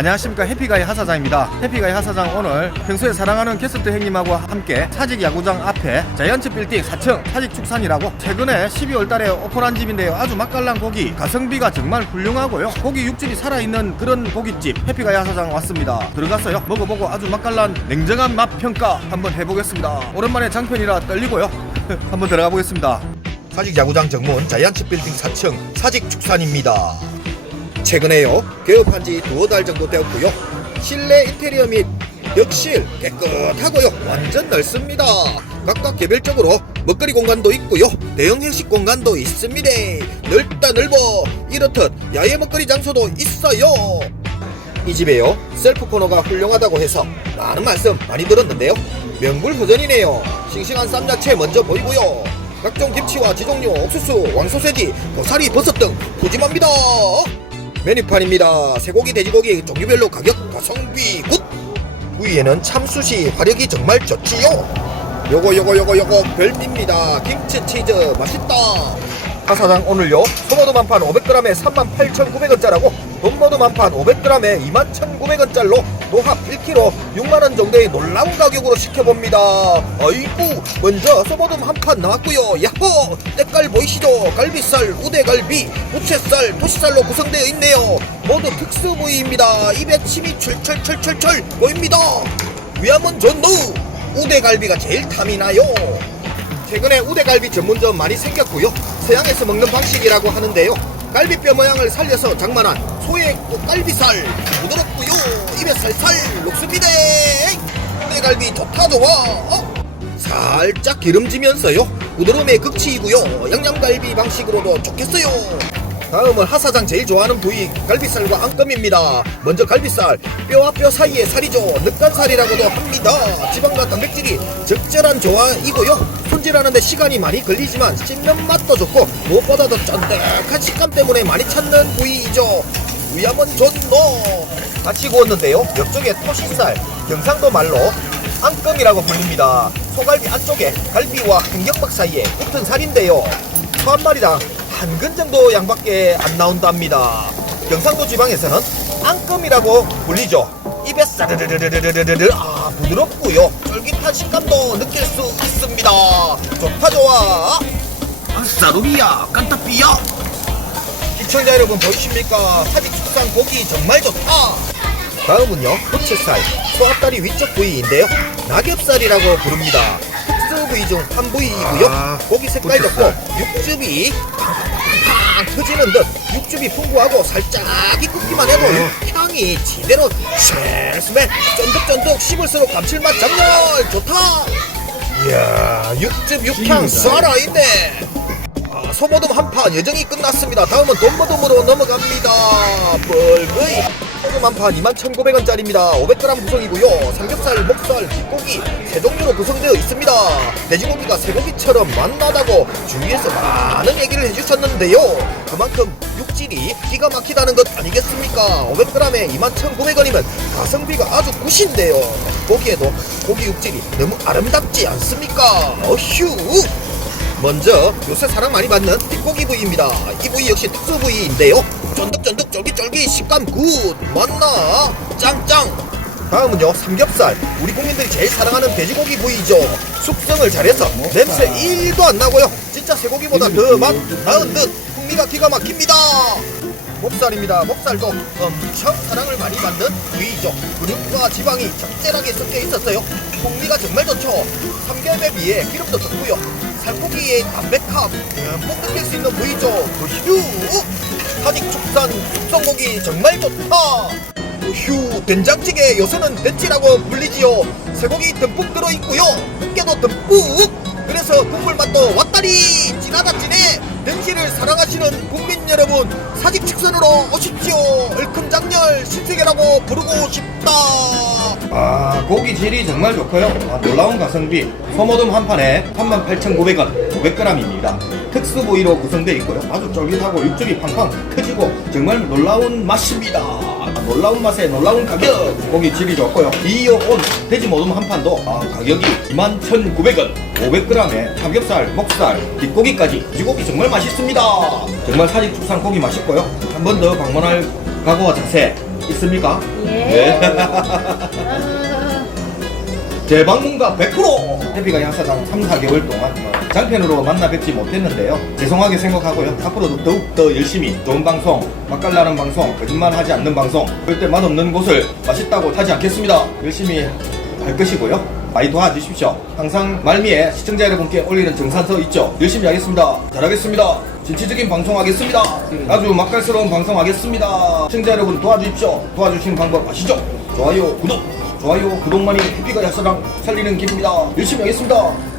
안녕하십니까 해피가이 하사장입니다. 해피가이 하사장 오늘 평소에 사랑하는 게스트 형님하고 함께 사직 야구장 앞에 자이언츠 빌딩 4층 사직 축산이라고 최근에 12월 달에 오픈한 집인데요. 아주 맛깔난 고기, 가성비가 정말 훌륭하고요. 고기 육질이 살아있는 그런 고깃집 해피가이 하사장 왔습니다. 들어갔어요. 먹어보고 아주 맛깔난 냉정한 맛 평가 한번 해보겠습니다. 오랜만에 장편이라 떨리고요. 한번 들어가 보겠습니다. 사직 야구장 정문 자이언츠 빌딩 4층 사직 축산입니다. 최근에요 개업한 지 두어 달 정도 되었고요. 실내 인테리어 및 벽실 깨끗하고요. 완전 넓습니다. 각각 개별적으로 먹거리 공간도 있고요. 대형 회식 공간도 있습니다. 넓다 넓어. 이렇듯 야외 먹거리 장소도 있어요. 이 집에요 셀프 코너가 훌륭하다고 해서 많은 말씀 많이 들었는데요. 명불허전이네요. 싱싱한 쌈야채 먼저 보이고요. 각종 김치와 지종류 옥수수 왕소세지 고사리 버섯 등 푸짐합니다 메뉴판입니다. 쇠고기, 돼지고기 종류별로 가격 가성비 굿. 부위에는 참숯이 화력이 정말 좋지요. 요거 요거 요거 요거 별미입니다. 김치 치즈 맛있다. 하사장 오늘요 소모도 만판 500g에 38,900원짜리고 돈모도 만판 500g에 21,900원짜리로 노합 1kg 6만원 정도의 놀라운 가격으로 시켜봅니다. 아이고 먼저 소모돔 한 판 나왔고요. 야호! 때깔 보이시죠? 갈비살 우대갈비 부채살 토시살로 구성되어 있네요. 모두 특수 부위입니다. 입에 침이 철철철철철 보입니다. 위함은 좋노 우대갈비가 제일 탐이 나요 최근에 우대갈비 전문점 많이 생겼고요. 서양에서 먹는 방식이라고 하는데요. 갈비뼈 모양을 살려서 장만한 소의 꽃갈비살 부드럽고요. 입에 살살 녹습니다. 우대갈비 좋다 좋아. 어? 살짝 기름지면서요. 부드러움의 극치이고요. 양념갈비 방식으로도 좋겠어요. 다음은 하사장 제일 좋아하는 부위 갈비살과 앙금입니다. 먼저 갈비살 뼈와 뼈 사이에 살이죠. 늑간살이라고도 합니다. 지방과 단백질이 적절한 조화이고요. 손질하는데 시간이 많이 걸리지만 씹는 맛도 좋고 무엇보다도 쫀득한 식감 때문에 많이 찾는 부위이죠. 위함은 좋노. 같이 구웠는데요. 옆쪽에 토시살, 경상도 말로 앙금이라고 불립니다. 소갈비 안쪽에 갈비와 횡격박 사이에 붙은 살인데요. 소 한 마리당 한 근 정도 양밖에 안 나온답니다. 경상도 지방에서는 앙금이라고 불리죠. 입에 싸르르르르르르르 아 부드럽고요. 쫄깃한 식감도 느낄 수 있습니다. 좋다 좋아. 아싸루비야 깐타삐야. 시청자 여러분 보이십니까? 사직 축산 고기 정말 좋다. 다음은요 부채살 소앞다리 위쪽 부위인데요 낙엽살이라고 부릅니다 한 부위이고요. 아, 고기 색깔 좋고 육즙이 팡팡팡 터지는 듯 육즙이 풍부하고 살짝 익기만 해도 향이 지대로 셀스맨 쫀득쫀득 씹을수록 감칠맛 장렬 좋다. 이야 육즙 육향 살아있네. 아, 소모돔 한판 여정이 끝났습니다. 다음은 돈모돔으로 넘어갑니다. 뻘거이 한판 21,900원짜리입니다. 500g 구성이고요. 삼겹살, 목살, 뒷고기 세 종류로 구성되어 있습니다. 돼지고기가 쇠고기처럼 맛나다고 주위에서 많은 얘기를 해주셨는데요. 그만큼 육질이 기가 막히다는 것 아니겠습니까? 500g에 21,900원이면 가성비가 아주 굿인데요. 보기에도 고기 육질이 너무 아름답지 않습니까? 어휴! 먼저 요새 사랑 많이 받는 뒷고기 부위입니다. 이 부위 역시 특수 부위인데요. 쫀득쫀득 쫄깃쫄깃 식감 굿 맞나? 짱짱. 다음은요 삼겹살. 우리 국민들이 제일 사랑하는 돼지고기 부위죠. 숙성을 잘해서 냄새 1도 안 나고요. 진짜 쇠고기보다 더맛 나은 듯 풍미가 기가 막힙니다. 목살입니다. 목살도 엄청 사랑을 많이 받는 부위이죠. 근육과 지방이 적절하게 섞여 있었어요. 풍미가 정말 좋죠. 삼겹에 비해 기름도 적고요. 살코기의 담백함 듬뿍 느낄 수 있는 부위죠. 휴 사직 축산 숙성고기 정말 좋다. 휴 된장찌개 요새는 된찌라고 불리지요. 쇠고기 듬뿍 들어있고요. 으깨도 듬뿍. 그래서 국물 맛도 왔다리 진해 된찌를 사랑하시는 국민 여러분 사직 축산으로 오십시오. 얼큰장렬 신세계라고 부르고 싶다. 아 고기 질이 정말 좋고요. 아, 놀라운 가성비. 소모돔 한 판에 38,900원 500g입니다. 특수 부위로 구성되어 있고요. 아주 쫄깃하고 육즙이 팡팡 터지고 정말 놀라운 맛입니다. 아, 놀라운 맛에 놀라운 가격 고기 질이 좋고요 이어온 돼지 모둠 한 판도 아, 가격이 21,900원 500g에 삼겹살, 목살, 뒷고기까지 쥐고기 정말 맛있습니다 정말 사직 축산 고기 맛있고요 한 번 더 방문할 각오와 자세 있습니까? 예. 네. 아, 제 방문가 100% 해피가 양사장 3, 4개월 동안 뭐 장편으로 만나 뵙지 못했는데요. 죄송하게 생각하고요. 앞으로도 더욱 더 열심히 좋은 방송, 맛깔나는 방송, 거짓말하지 않는 방송, 절대 맛없는 곳을 맛있다고 하지 않겠습니다. 열심히 할 것이고요. 많이 도와주십시오. 항상 말미에 시청자 여러분께 올리는 정산서 있죠. 열심히 하겠습니다. 잘하겠습니다. 진취적인 방송하겠습니다. 아주 맛깔스러운 방송하겠습니다. 시청자 여러분 도와주십시오. 도와주시는 방법 아시죠? 좋아요, 구독. 좋아요, 구독만이 해피가 약사랑 살리는 길입니다. 열심히 하겠습니다.